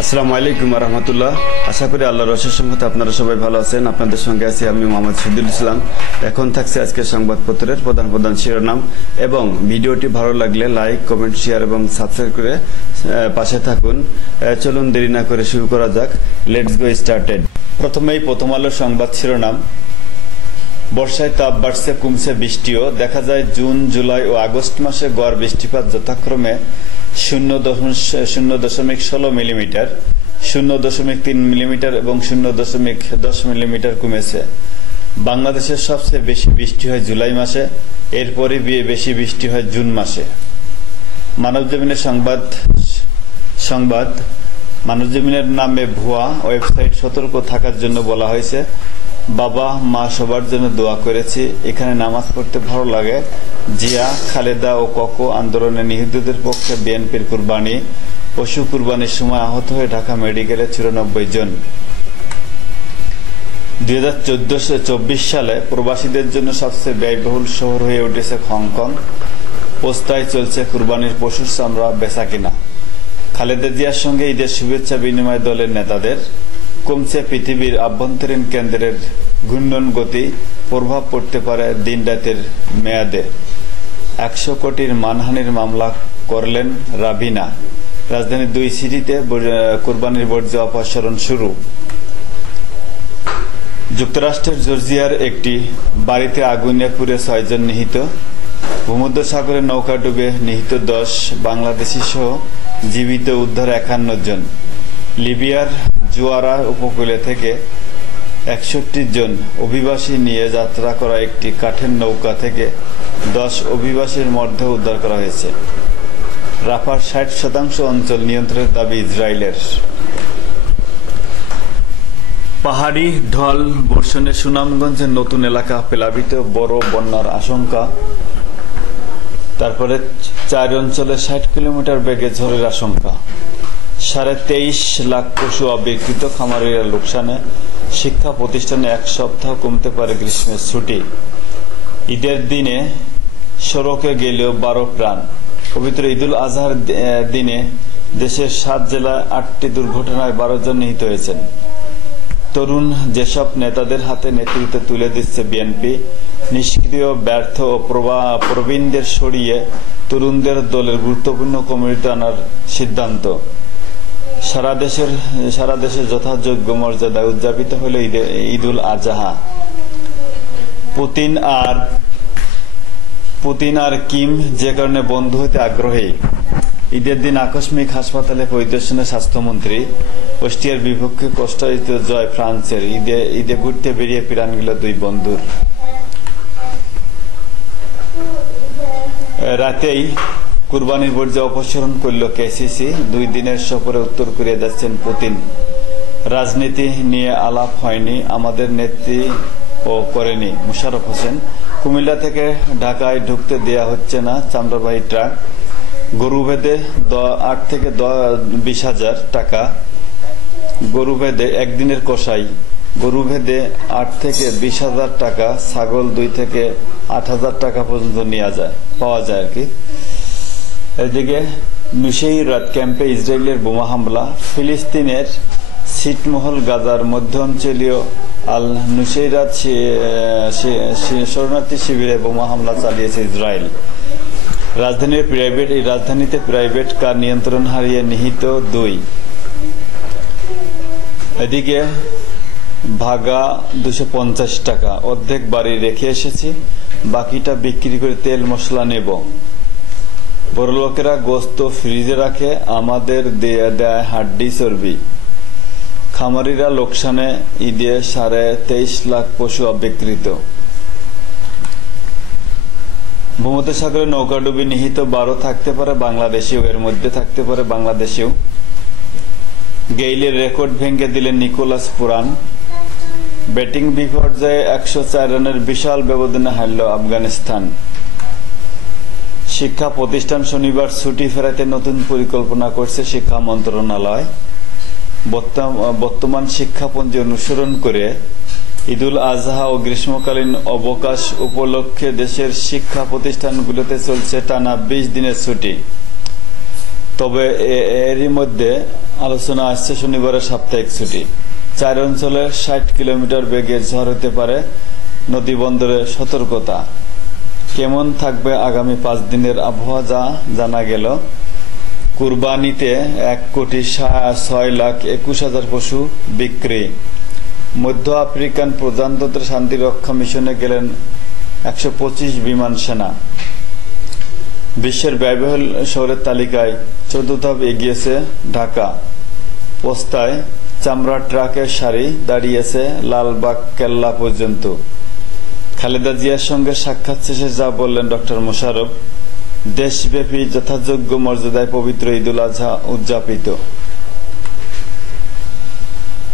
আসসালামু আলাইকুম রহমতুল্লাহ। আশা করি আল্লাহর অশেষ রহমতে আপনারা সবাই ভালো আছেন। আপনাদের সঙ্গে আছি আমি মোহাম্মদ শহীদুল ইসলাম। এখন থাকছে আজকের সংবাদপত্রের প্রধান প্রধান শিরোনাম, এবং ভিডিওটি ভালো লাগলে লাইক, কমেন্ট, শেয়ার এবং সাবস্ক্রাইব করে পাশে থাকুন। চলুন দেরি না করে শুরু করা যাক। Let's go started. প্রথমেই প্রথম আলোর সংবাদ শিরোনাম। বর্ষায় তাপ বাড়ছে, কমছে বৃষ্টিও। দেখা যায় জুন, জুলাই ও আগস্ট মাসে গড় বৃষ্টিপাত যথাক্রমে 0.16 মিলিমিটার, 0.3 মিলিমিটার এবং 0.10 মিলিমিটার কমেছে। বাংলাদেশের সবচেয়ে বেশি বৃষ্টি হয় জুলাই মাসে, এরপরই বেশি বৃষ্টি হয় জুন মাসে। মানবজমিনের সংবাদ মানবজমিনের নামে ভুয়া ওয়েবসাইট সতর্ক থাকার জন্য বলা হয়েছে। বাবা মা সবার জন্য দোয়া করেছি, এখানে নামাজ পড়তে ভালো লাগে। জিয়া, খালেদা ও কোকো আন্দোলনে নিহতদের পক্ষে বিএনপির কুরবানি। পশু কুরবানির সময় আহত হয়ে ঢাকা মেডিকেলে 94 জন। 2024 সালে প্রবাসীদের জন্য সবচেয়ে ব্যয়বহুল শহর হয়ে উঠেছে হংকং। পোস্তায় চলছে কুরবানির পশুর চামড়া বেচাকেনা। খালেদা জিয়ার সঙ্গে ঈদের শুভেচ্ছা বিনিময় দলের নেতাদের। কমছে পৃথিবীর আভ্যন্তরীণ কেন্দ্রের ঘূর্ণন গতি, প্রভাব পড়তে পারে দিন রাতের মেয়াদে। 100 কোটির মানহানির মামলা করলেন রাবিনা। রাজধানীর 2 সিটিতে কোরবানির বর্জ্য অপসারণ শুরু। যুক্তরাষ্ট্রের জর্জিয়ার একটি বাড়িতে আগুনে পুড়ে 6 জন নিহত। ভূমধ্যসাগরে নৌকা ডুবে নিহত 10 বাংলাদেশি সহ জীবিত উদ্ধার 51 জন। লিবিয়ার জোয়ারা উপকূলে থেকে 61 জন অভিবাসী নিয়ে যাত্রা করা একটি কাঠের নৌকা থেকে 10 অভিবাসীর মধ্যে উদ্ধার করা হয়েছে। রাফার 60% অঞ্চল নিয়ন্ত্রণের দাবি ইসরায়েলের। পাহাড়ি ঢল বর্ষণে সুনামগঞ্জের নতুন এলাকা প্লাবিত, বড় বন্যার আশঙ্কা। তারপরে 4 অঞ্চলে 60 কিলোমিটার বেগে ঝড়ের আশঙ্কা। 23.5 লাখ পশু অবিকৃত, খামারিরা লোকসানে। শিক্ষা প্রতিষ্ঠানে 1 সপ্তাহ কমতে পারে গ্রীষ্মের ছুটি। ঈদের দিনে সড়কে গেলেও 12 প্রাণ। পবিত্র ঈদুল আজহার দিনে দেশের 7 জেলায় 8টি দুর্ঘটনায় 12 জন নিহত হয়েছেন। তরুণ যেসব নেতাদের হাতে নেতৃত্ব তুলে দিচ্ছে বিএনপি, নিষ্ক্রিয়, ব্যর্থ ও প্রবীণদের সরিয়ে তরুণদের দলের গুরুত্বপূর্ণ কমিটিতে আনার সিদ্ধান্ত। সারা দেশে যথাযোগ্য মর্যাদায় উদযাপিত হল ঈদুল আজহা। পুতিন আর কিম যে কারণে বন্ধু হতে আগ্রহী। ঈদের দিন আকস্মিক হাসপাতালে পরিদর্শনে স্বাস্থ্যমন্ত্রী। অস্ট্রিয়ার বিপক্ষে কষ্টার্জিত জয় ফ্রান্সের। ঈদে ঘুরতে বেরিয়ে প্রাণ গেল 2 বন্ধুর। রাতেই কুরবানির বর্জ্য অপসারণ করল কেসিসি। 2 দিনের সফরে উত্তর কোরিয়া যাচ্ছেন পুতিন। রাজনীতি নিয়ে আলাপ হয়নি, আমাদের নেত্রী ও করেনি মুশারফ হোসেন। কুমিল্লা থেকে ঢাকায় ঢুকতে দেয়া হচ্ছে না চামড়াবাহী ট্রাক। গরুভেদে 8 থেকে 20,000 টাকা। গরুভেদে একদিনের কষাই। গরুভেদে 8 থেকে 20,000 টাকা। ছাগল 2 থেকে 8,000 টাকা পর্যন্ত পাওয়া যায় আর কি। এদিকে নুসেইরাত ক্যাম্পে ইসরায়েলের বোমা হামলা। ফিলিস্তিনের ছিটমহল গাজার মধ্যাঞ্চলীয় আল নুসেইরাত শরণার্থী শিবিরে বোমা হামলা চালিয়েছে ইসরায়েল। রাজধানীতে প্রাইভেট কার নিয়ন্ত্রণ হারিয়ে নিহত 2। এদিকে ভাগা 250 টাকা। অর্ধেক বাড়ি রেখে এসেছি, বাকিটা বিক্রি করে তেল মশলা নেব। বড়লোকেরা গোস্ত ফ্রিজে রাখে, আমাদের দেয় হাড্ডি চর্বি। খামারিরা লোকসানে, ঈদে 23.5 লাখ পশু অবিকৃত। ভূমধ্যসাগরে নৌকাডুবি নিহত 12 থাকতে পারে বাংলাদেশেও, এর মধ্যে থাকতে পারে বাংলাদেশেও। গেইলের রেকর্ড ভেঙে দিলেন নিকোলাস পুরান। ব্যাটিং বিপর্যয়ে 104 রানের বিশাল ব্যবধানে হারল আফগানিস্তান। শিক্ষা প্রতিষ্ঠান শনিবার ছুটি ফেরাতে নতুন পরিকল্পনা করছে শিক্ষা মন্ত্রণালয়। বর্তমান শিক্ষাপঞ্জি অনুসরণ করে ঈদুল আজহা ও গ্রীষ্মকালীন অবকাশ উপলক্ষে দেশের শিক্ষা প্রতিষ্ঠানগুলোতে চলছে টানা 20 দিনের ছুটি। তবে এরই মধ্যে আলোচনা আসছে শনিবারের সাপ্তাহিক ছুটি। 4 অঞ্চলে 60 কিলোমিটার বেগে ঝড় হতে পারে, নদী বন্দরে সতর্কতা। কেমন থাকবে আগামী 5 দিনের আবহাওয়া জানা গেল। কুরবানিতে 1,06,21,000 পশু বিক্রি। মধ্য আফ্রিকান প্রজাতন্ত্র শান্তিরক্ষা মিশনে গেলেন 125 বিমান সেনা। বিশ্বের ব্যয়বহুল শহরের তালিকায় 14 ধাপ এগিয়েছে ঢাকা। পোস্তায় চামড়ার ট্রাকের সারি দাঁড়িয়েছে লালবাগ কেল্লা পর্যন্ত। খালেদা জিয়ার সঙ্গে সাক্ষাৎ শেষে যা বললেন ডক্টর মোশাররফ, দেশব্যাপী যথাযোগ্য মর্যাদায় পবিত্র ঈদুল আজহা উদযাপিত।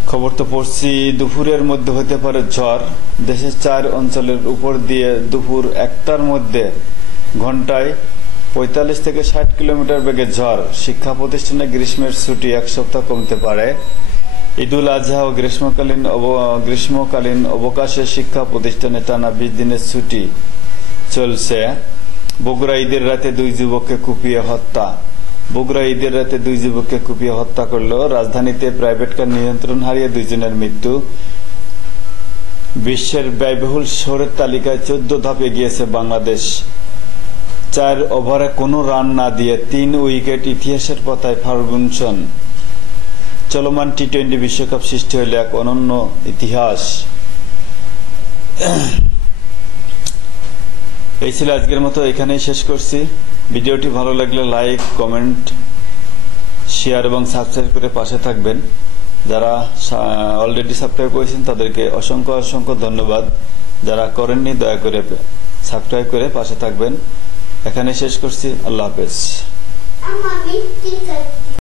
খবর তো পড়ছি দুপুরের মধ্যে হতে পারে ঝড়। দেশের 4 অঞ্চলের উপর দিয়ে দুপুর 1টার মধ্যে ঘন্টায় 45 থেকে 60 কিলোমিটার বেগে ঝড়। শিক্ষা প্রতিষ্ঠানে গ্রীষ্মের ছুটি 1 সপ্তাহ কমতে পারে। ঈদুল আজহা ও গ্রীষ্মকালীন অবকাশে শিক্ষা প্রতিষ্ঠানে টানা 20 দিনের ছুটি চলছে। বগুড়া ঈদের রাতে 2 যুবককে কুপিয়ে হত্যা। বগুড়া ঈদের রাতে 2 যুবককে কুপিয়ে হত্যা করল। রাজধানীতে প্রাইভেট কার নিয়ন্ত্রণ হারিয়ে 2 জনের মৃত্যু। বিশ্বের ব্যয়বহুল শহরের তালিকায় 14 ধাপ এগিয়েছে বাংলাদেশ। 4 ওভারে কোনো রান না দিয়ে 3 উইকেট, ইতিহাসের পাতায় ফার্গুসন। চলমান টি-20 বিশ্বকাপ সৃষ্টি হলে এক অনন্য ইতিহাস। এই ছিল আজকের মতো, এখানেই শেষ করছি। ভিডিওটি ভালো লাগলে লাইক, কমেন্ট, শেয়ার এবং সাবস্ক্রাইব করে পাশে থাকবেন। যারা অলরেডি সাবস্ক্রাইব করেছেন তাদেরকে অসংখ্য অসংখ্য ধন্যবাদ। যারা করেননি দয়া করে সাবস্ক্রাইব করে পাশে থাকবেন। এখানে শেষ করছি। আল্লাহ হাফেজ।